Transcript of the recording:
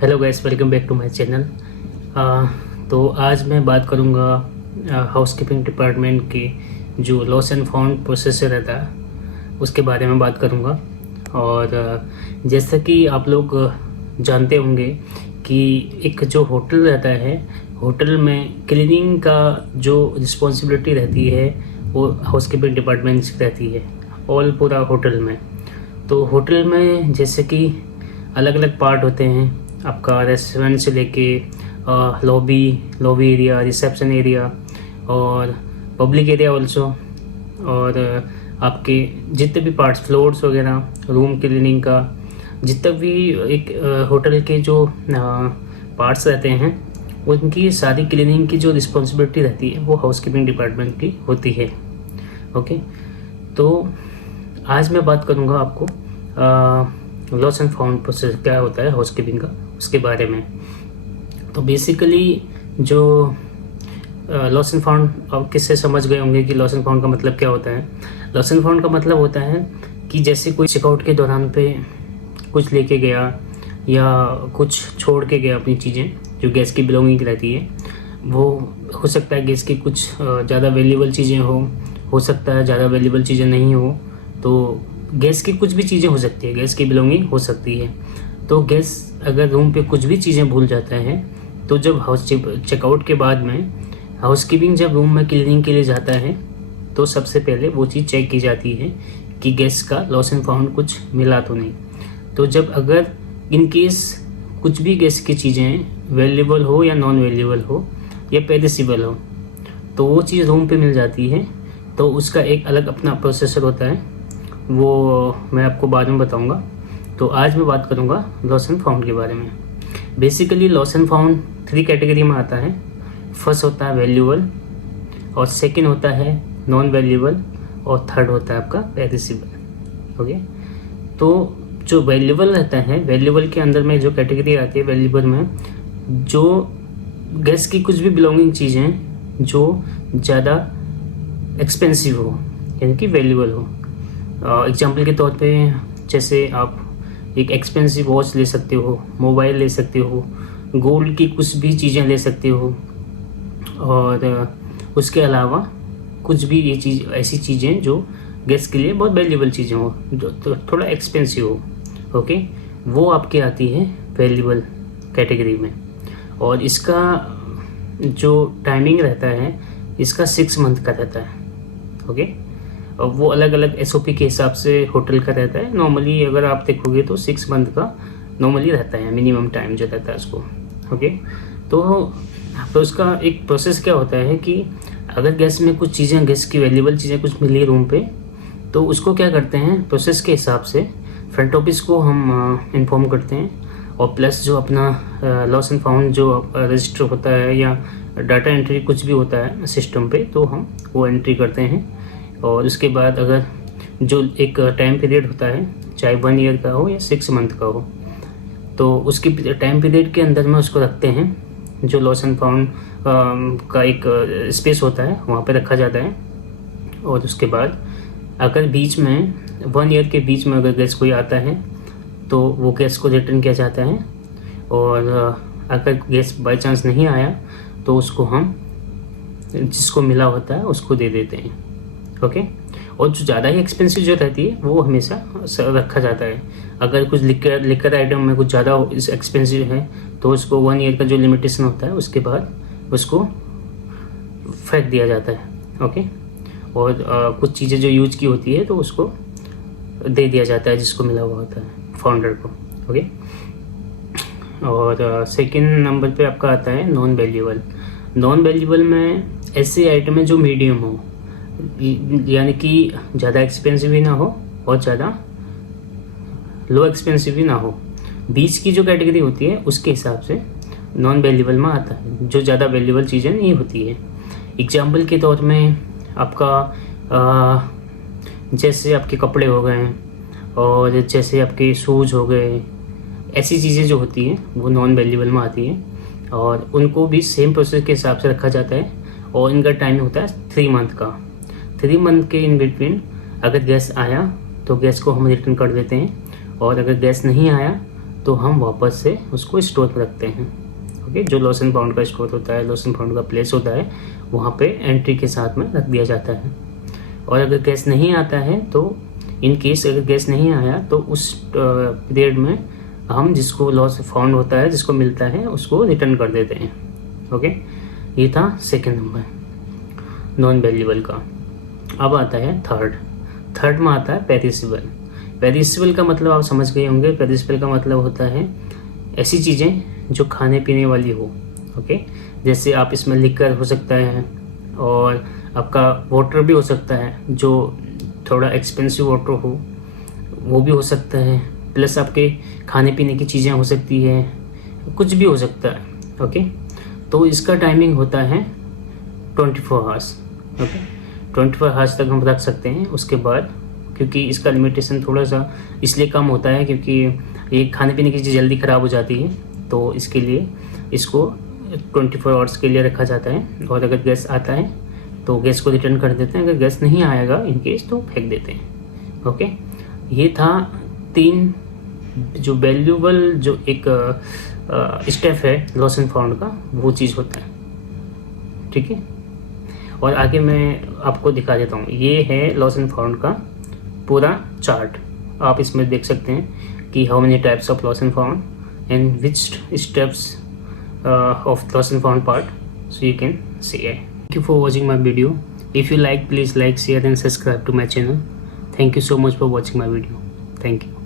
Hello guys, welcome back to my channel. तो आज मैं बात करूँगा हाउसकीपिंग डिपार्टमेंट के जो लॉस एंड फाउंड प्रोसेस रहता है उसके बारे में बात करूँगा। और जैसा कि आप लोग जानते होंगे कि एक जो होटल रहता है, होटल में क्लीनिंग का जो रिस्पॉन्सिबिलिटी रहती है वो हाउसकीपिंग डिपार्टमेंट से रहती है ऑल पूरा होटल में। तो होटल में जैसे कि अलग अलग पार्ट होते हैं, आपका रेस्टोरेंट से लेके लॉबी एरिया, रिसेप्शन एरिया और पब्लिक एरिया ऑल्सो। और आपके जितने भी पार्ट्स, फ्लोर्स वगैरह, रूम क्लीनिंग का जितना भी एक होटल के जो पार्ट्स रहते हैं उनकी सारी क्लीनिंग की जो रिस्पॉन्सिबिलिटी रहती है वो हाउसकीपिंग डिपार्टमेंट की होती है। ओके, तो आज मैं बात करूँगा आपको लॉस एंड फाउंड प्रोसेस क्या होता है हाउसकीपिंग का, उसके बारे में। तो बेसिकली जो लॉस एंड फाउंड, आप किससे समझ गए होंगे कि लॉस एंड फाउंड का मतलब क्या होता है। लॉस एंड फाउंड का मतलब होता है कि जैसे कोई चेकआउट के दौरान पे कुछ लेके गया या कुछ छोड़ के गया अपनी चीज़ें जो गैस की बिलोंगिंग रहती है, वो हो सकता है गैस की कुछ ज़्यादा वैल्यूएबल चीज़ें हो सकता है ज़्यादा वैल्यूएबल चीज़ें नहीं हो। तो गैस की कुछ भी चीज़ें हो सकती है, गैस की बिलोंगिंग हो सकती है। तो गैस अगर रूम पे कुछ भी चीज़ें भूल जाता है तो जब हाउस चेकआउट के बाद में हाउसकीपिंग जब रूम में क्लीनिंग के लिए जाता है तो सबसे पहले वो चीज़ चेक की जाती है कि गैस का लॉस एंड फाउंड कुछ मिला तो नहीं। तो जब अगर इन केस कुछ भी गैस की चीज़ें वैल्यूएबल हो या नॉन वैल्यूएबल हो या पेरिसेबल हो तो वो चीज़ रूम पे मिल जाती है। तो उसका एक अलग अपना प्रोसेसर होता है, वो मैं आपको बाद में बताऊंगा। तो आज मैं बात करूंगा लॉस एंड फाउंड के बारे में। Basically loss and found 3 category में आता है। फर्स्ट होता है वैल्यूएबल, और सेकंड होता है नॉन वैल्यूएबल, और थर्ड होता है आपका पेरिसेबल। ओके, तो जो वैल्यूएबल रहता है, वैल्यूएबल के अंदर में जो कैटेगरी आती है वैल्यूएबल में, जो गैस की कुछ भी बिलोंगिंग चीज़ें जो ज़्यादा एक्सपेंसिव हो यानी कि वैल्यूएबल हो। एग्जाम्पल के तौर पे जैसे आप एक एक्सपेंसिव वॉच ले सकते हो, मोबाइल ले सकते हो, गोल्ड की कुछ भी चीज़ें ले सकते हो, और उसके अलावा कुछ भी ये चीज़ ऐसी चीज़ें जो गैस के लिए बहुत वैल्यूएबल चीज़ें हो, जो थोड़ा एक्सपेंसिव हो। ओके, वो आपके आती है वैल्यूएबल कैटेगरी में। और इसका जो टाइमिंग रहता है इसका 6 मंथ का रहता है। ओके, और वो अलग अलग SOP के हिसाब से होटल का रहता है। नॉर्मली अगर आप देखोगे तो 6 मंथ का नॉर्मली रहता है, मिनिमम टाइम जो रहता है उसको। ओके, तो उसका एक प्रोसेस क्या होता है कि अगर गैस में कुछ चीज़ें, गैस की वैल्यूएबल चीज़ें कुछ मिली रूम पे, तो उसको क्या करते हैं प्रोसेस के हिसाब से फ्रंट ऑफिस को हम इन्फॉर्म करते हैं, और प्लस जो अपना लॉस एंड फाउंड जो रजिस्टर होता है या डाटा एंट्री कुछ भी होता है सिस्टम पे, तो हम वो एंट्री करते हैं। और उसके बाद अगर जो एक टाइम पीरियड होता है, चाहे 1 ईयर का हो या 6 मंथ का हो, तो उसकी टाइम पीरियड के अंदर में उसको रखते हैं। जो लॉस एंड फाउंड का एक स्पेस होता है वहाँ पे रखा जाता है। और उसके बाद अगर बीच में 1 ईयर के बीच में अगर गैस कोई आता है तो वो गैस को रिटर्न किया जाता है। और अगर गैस बाई चांस नहीं आया तो उसको हम जिसको मिला होता है उसको दे देते हैं। ओके, और जो ज़्यादा ही एक्सपेंसिव जो रहती है वो हमेशा रखा जाता है। अगर कुछ लिकर आइटम में कुछ ज़्यादा एक्सपेंसिव है तो उसको 1 ईयर का जो लिमिटेशन होता है उसके बाद उसको फेंक दिया जाता है। ओके, और कुछ चीज़ें जो यूज की होती है तो उसको दे दिया जाता है जिसको मिला हुआ होता है, फाउंडर को। ओके, और सेकंड नंबर पे आपका आता है नॉन वैल्यूएबल। नॉन वैल्यूएबल में ऐसे आइटम है जो मीडियम हो, यानी कि ज़्यादा एक्सपेंसिव भी ना हो और ज़्यादा लो एक्सपेंसिव भी ना हो, बीच की जो कैटेगरी होती है उसके हिसाब से नॉन वैल्यूएबल में आता है, जो ज़्यादा वैल्यूएबल चीज़ें नहीं होती है। एग्जाम्पल के तौर में आपका जैसे आपके कपड़े हो गए और जैसे आपके शूज़ हो गए, ऐसी चीज़ें जो होती हैं वो नॉन वैल्यूएबल में आती हैं, और उनको भी सेम प्रोसेस के हिसाब से रखा जाता है। और इनका टाइम होता है 3 मंथ का। 3 मंथ के इन बिटवीन अगर गैस आया तो गैस को हम रिटर्न कर देते हैं, और अगर गैस नहीं आया तो हम वापस से उसको स्टोर में रखते हैं। ओके, जो लॉस एंड फाउंड का स्टोर होता है, लॉस एंड फाउंड का प्लेस होता है, वहाँ पे एंट्री के साथ में रख दिया जाता है। और अगर गैस नहीं आता है तो इन केस अगर गैस नहीं आया तो उस पीरियड में हम जिसको लॉस फाउंड होता है, जिसको मिलता है, उसको रिटर्न कर देते हैं। ओके, ये था सेकेंड नंबर नॉन वैल्यूएबल का। अब आता है थर्ड में आता है पेरिसेबल। पेरिसेबल का मतलब आप समझ गए होंगे। पेरिसेबल का मतलब होता है ऐसी चीज़ें जो खाने पीने वाली हो। ओके, जैसे आप इसमें लिकर हो सकता है और आपका वाटर भी हो सकता है, जो थोड़ा एक्सपेंसिव वाटर हो वो भी हो सकता है, प्लस आपके खाने पीने की चीज़ें हो सकती है, कुछ भी हो सकता है। ओके, तो इसका टाइमिंग होता है 24 आवर्स। ओके, 24 आवर्स तक हम रख सकते हैं। उसके बाद क्योंकि इसका लिमिटेशन थोड़ा सा इसलिए कम होता है क्योंकि ये खाने पीने की चीज़ जल्दी ख़राब हो जाती है, तो इसके लिए इसको 24 आवर्स के लिए रखा जाता है। और अगर गैस आता है तो गैस को रिटर्न कर देते हैं, अगर गैस नहीं आएगा इन केस तो फेंक देते हैं। ओके, ये था 3 जो वैल्यूएबल जो एक स्टेप है लॉस एंड फाउंड का, वो चीज़ होता है। ठीक है, और आगे मैं आपको दिखा देता हूँ। ये है लॉस एंड फाउंड का पूरा चार्ट। आप इसमें देख सकते हैं कि how many types of loss and found and which steps of loss and found part, so you can see it. Thank you for watching my video. If you like, please like, share and subscribe to my channel. Thank you so much for watching my video. Thank you.